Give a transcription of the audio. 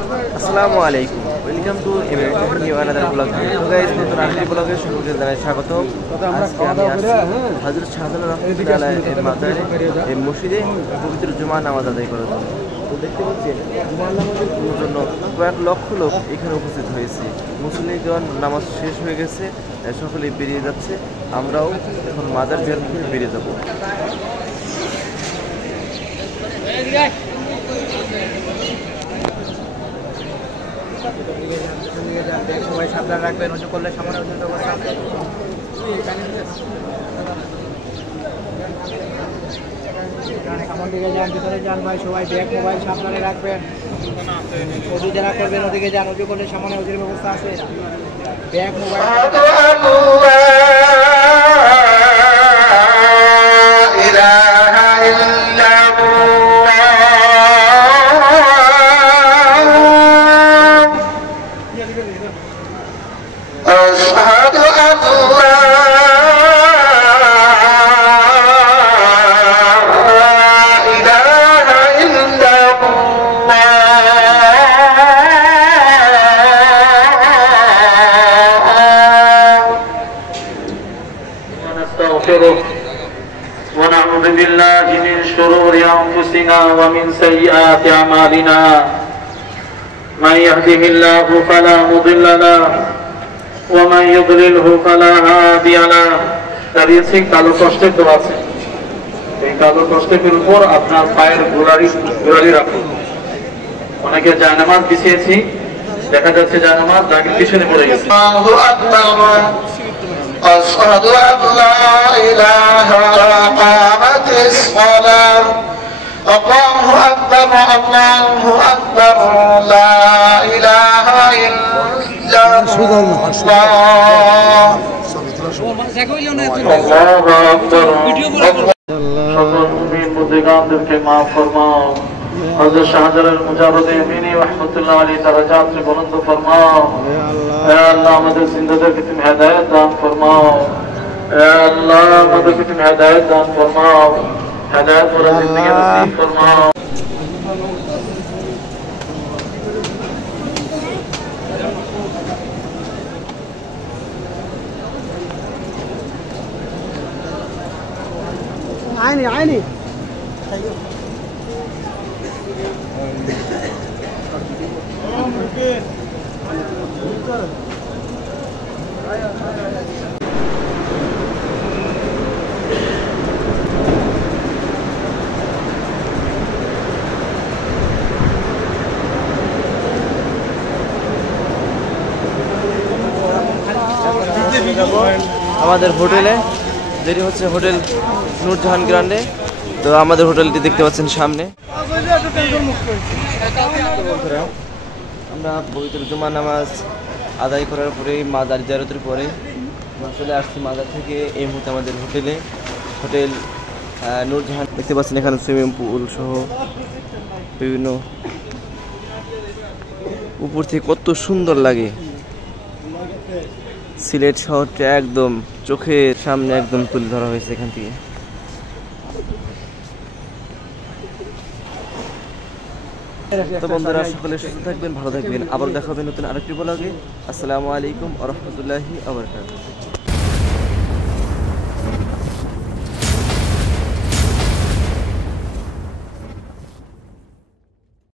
আসসালামু আলাইকুম, welcome to new another blog. Guys, নতুন আরেকটি ব্লগে সকলকে জানাই স্বাগত। আজকে আমি আসছি হযরত শাহজালাল রাহমাতুল্লাহ আলাইহির মাজারে, এই মসজিদে পবিত্র জুমা নামাজ আদায় করার জন্য। তো দেখতে পাচ্ছেন জুমা নামাজের জন্য কয়েক লক্ষ লোক এখানে উপস্থিত হয়েছে। মুসল্লিগণ নামাজ শেষ হয়ে গেছে, সকলেই বেরিয়ে যাচ্ছে। আমরাও এখন মাজার জিয়ারত করে বেরিয়ে যাব। সবাই সাবধান রাখবেন, উঁচু করলে সামনে উঁচু সামন দিকে যান, ভিতরে যান ভাই। সবাই ব্যাগ মোবাইল সাবধানে রাখবেন। উঁচু যারা করবেন ওদিকে যান, উঁচু করলে সামনে উঁচুর ব্যবস্থা আছে। Bag mobile ونعوذ بالله من شرور أنفسنا ومن سيئات أعمالنا من يهده الله فلا مضل له ومن يضلله فلا هادي له। দাঁড়িয়েছি কালো কষ্টের দোয়া আছে, এই কালো কষ্টের উপর আপনার পায়ের গোড়ালি রাখুন। অনেকে জায়নামাজ বিছিয়েছি, দেখা যাচ্ছে জায়নামাজ দাগের পিছনে পড়ে গেছে। أشهد أن لا إله إلا قامت الصلاة الله أكبر الله أكبر لا إله إلا الله أكبر মুমিনদেরকে মাফ ফরমাও। হযরত শাহজালাল মুজাহিদ আমিনী রাহমাতুল্লাহ আলাইহি দরজাতকে বুলন্দ ফরমাও। হে আল্লাহ, আমাদের জিন্দাদেরকে তুমি হেদায়েত দান ফরমাও। হে আল্লাহ, আমাদেরকে তুমি হেদায়েত দান ফরমাও, হেদায়েত ভরা জিন্দেগি নসিব ফরমাও। عيني عيني আমাদের হোটেলে যেটি হচ্ছে হোটেল নূরজাহান গ্র্যান্ডে। তো আমাদের হোটেলটি দেখতে পাচ্ছেন সামনে। আমরা পবিত্র জুমা নামাজ আদায় করার পরে মাজার জিয়ারতের পরে চলে আসছি মাজার থেকে এই মুহূর্তে আমাদের হোটেল নূরজাহান। দেখতে পাচ্ছেন এখানে সুইমিং পুল সহ বিভিন্ন, উপর থেকে কত সুন্দর লাগে। সিলেট শহরটা একদম চোখের সামনে একদম তুলে ধরা হয়েছে এখান থেকে। তো বন্ধুরা, সকলে সুস্থ থাকবেন, ভালো থাকবেন। আবার দেখা হবে নতুন আরেকটি ব্লগে। আসসালামু আলাইকুম ওয়া রাহমাতুল্লাহি ওয়া বারাকাতুহু।